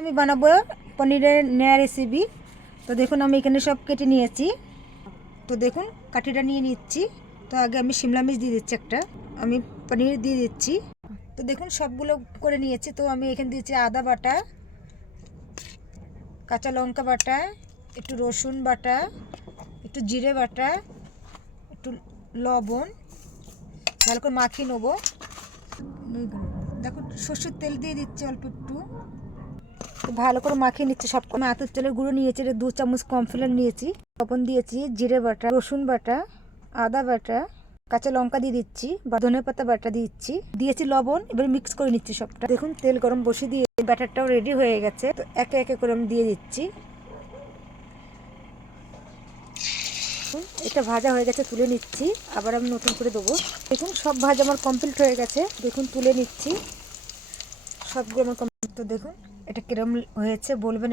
আমি বানাবো পনিরের নয়া রেসিপি। তো দেখুন আমি এখানে সব কেটে নিয়েছি। তো দেখুন কাঠিটা নিয়ে নিচ্ছি। তো আগে আমি শিমলা মির্চ দিয়ে দিচ্ছি একটা, আমি পনির দিয়ে দিচ্ছি। তো দেখুন সবগুলো করে নিয়েছি। তো আমি এখানে দিয়েছি আদা বাটা, কাঁচা লঙ্কা বাটা, একটু রসুন বাটা, একটু জিরে বাটা, একটু লবণ, ভালো করে মাখিয়ে নেবো। দেখুন সর্ষের তেল দিয়ে দিচ্ছি অল্প একটু, ভালো করে মাখিয়ে নিচ্ছি। সব আমি আতর তেলের গুঁড়ো নিয়েছি, 2 চামচ কর্নফ্লাওয়ার নিয়েছি, লবণ দিয়েছি, জিরে বাটা, রসুন বাটা, আদা বাটা, কাঁচা লঙ্কা দিয়ে দিচ্ছি, ধনে পাতা বাটা দিয়েছি লবণ। এবার মিক্স করে নিচ্ছি সবটা। দেখুন তেল গরম বসিয়ে দিয়ে ব্যাটারটাও রেডি হয়ে গেছে। তো একে একে করে আমি দিয়ে দিচ্ছি। এটা ভাজা হয়ে গেছে, তুলে নিচ্ছি। আবার আমি নতুন করে দেবো। দেখুন সব ভাজা আমার কমপ্লিট হয়ে গেছে। দেখুন তুলে নিচ্ছি সবগুলো আমার কমপ্লিট। তো দেখুন এটা কিরম হয়েছে বলবেন।